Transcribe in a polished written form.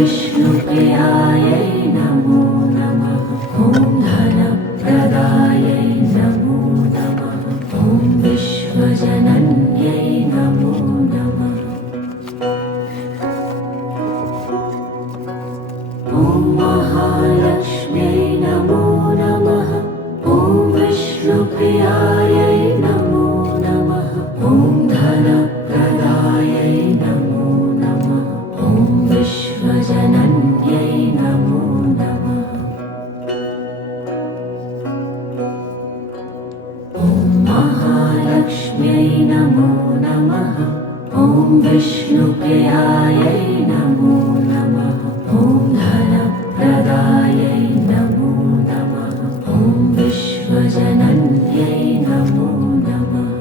विष्णुप्रियायै नमो नमः। ॐ धनप्रदायै नमो नमः। ॐ विश्वजनन्यै नमो नमः। ॐ महालक्ष्म्यै नमो नमः। ॐ विष्णुप्रियायै नमो नमः। ॐ धनप्रदायै नमो नमः। ॐ विश्वजनन्यै नमो नमः। ॐ महालक्ष्म्यै नमो नमः। ॐ विष्णुप्रियायै नमो नमः। ॐ धनप्रदायै नमो नमः। ॐ विश्वजनन्यै नमो नमः।